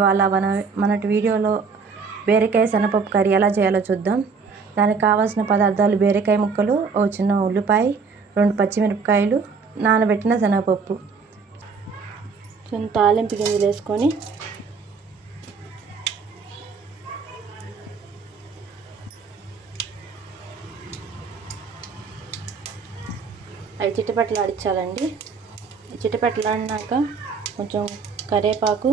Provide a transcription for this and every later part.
ఇవాళ మనటి వీడియోలో బీరకాయ శనగపప్పు కర్రీ ఎలా చేయాలో చూద్దాం. దానికి కావాల్సిన పదార్థాలు: బీరకాయ ముక్కలు, ఓ చిన్న ఉల్లిపాయ, 2 పచ్చిమిరపకాయలు, నానబెట్టిన శనగపప్పు. చిన్న తాలింపు గింజలు వేసుకొని అవి చిట్టపట్టలాడించాలండి. చిట్టపట్టలాడినాక కొంచెం కరివేపాకు,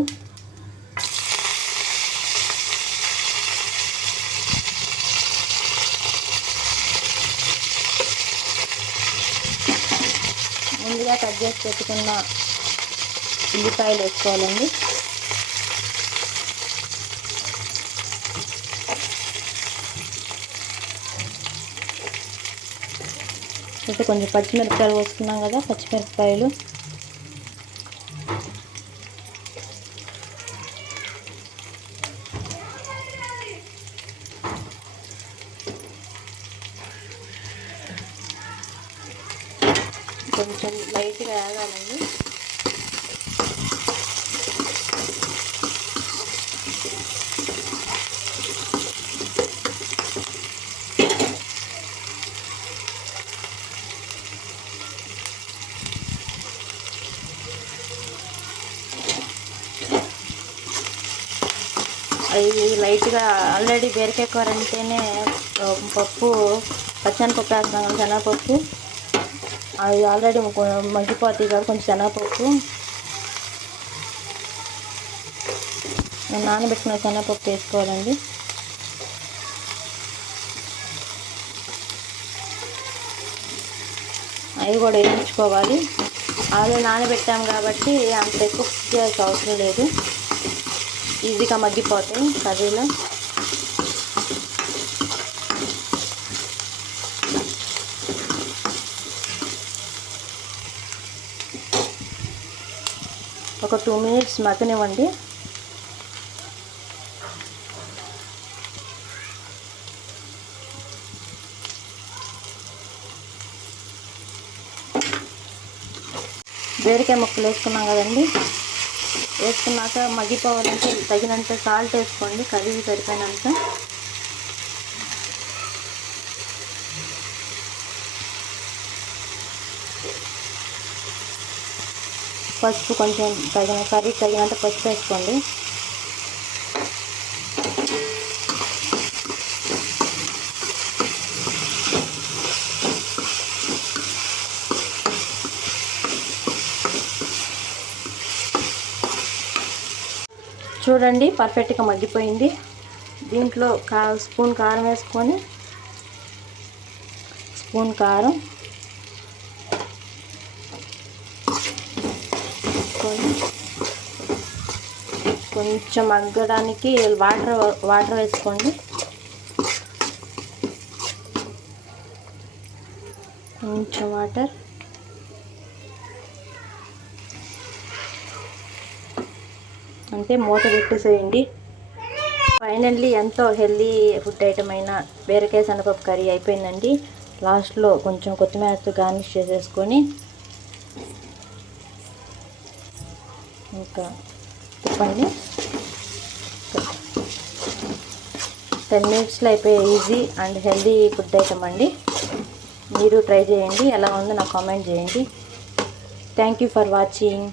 ముందుగా కట్ చేసి పెట్టుకున్న ఉల్లిపాయలు వేసుకోవాలండి. అయితే కొంచెం పచ్చిమిరపకాయలు వేసుకున్నాం కదా, పచ్చిమిరపకాయలు, కొంచెం లైట్గా వేగాలండి. అవి లైట్గా ఆల్రెడీ బీరకాయ కూర అంటేనే పప్పు, పచ్చనిపప్పు వేస్తాం కదా, శనగపప్పు, అవి ఆల్రెడీ మగ్గిపోతాయి కదా. కొంచెం శనగపప్పు, నానబెట్టిన శనగపప్పు వేసుకోవాలండి. అవి కూడా వేయించుకోవాలి. ఆల్రెడీ నానబెట్టాము కాబట్టి అంత ఎక్కువ కుక్ చేయాల్సిన అవసరం లేదు, ఈజీగా మగ్గిపోతాయి కర్రీలో. ఒక 2 minutes మగ్గనివ్వండి. బీరకాయ ముక్కలు వేసుకున్నాం కదండి. వేసుకున్నాక మగ్గిపోవాలంటే తగినంత సాల్ట్ వేసుకోండి, కర్రీ సరిపోయినంత. పసుపు కొంచెం కర్రీ తగినంత పసుపు వేసుకోండి. చూడండి, పర్ఫెక్ట్గా మగ్గిపోయింది. దీంట్లో స్పూన్ కారం వేసుకొని, స్పూన్ కారం, కొంచెం మగ్గడానికి వాటర్ వేసుకోండి. కొంచెం వాటర్, అంటే మూత పెట్టేసేయండి. ఫైనల్లీ ఎంతో హెల్దీ ఫుడ్ ఐటమ్ అయిన బీరకాయ శనగపప్పు కర్రీ అయిపోయిందండి. లాస్ట్లో కొంచెం కొత్తిమీరతో గార్నిష్ చేసేసుకొని ఇంకా తిప్పండి. 10 minutesలో అయిపోయే easy and healthy food item అండి. మీరు ట్రై చేయండి, ఎలా ఉందో నాకు కామెంట్ చేయండి. Thank you for watching.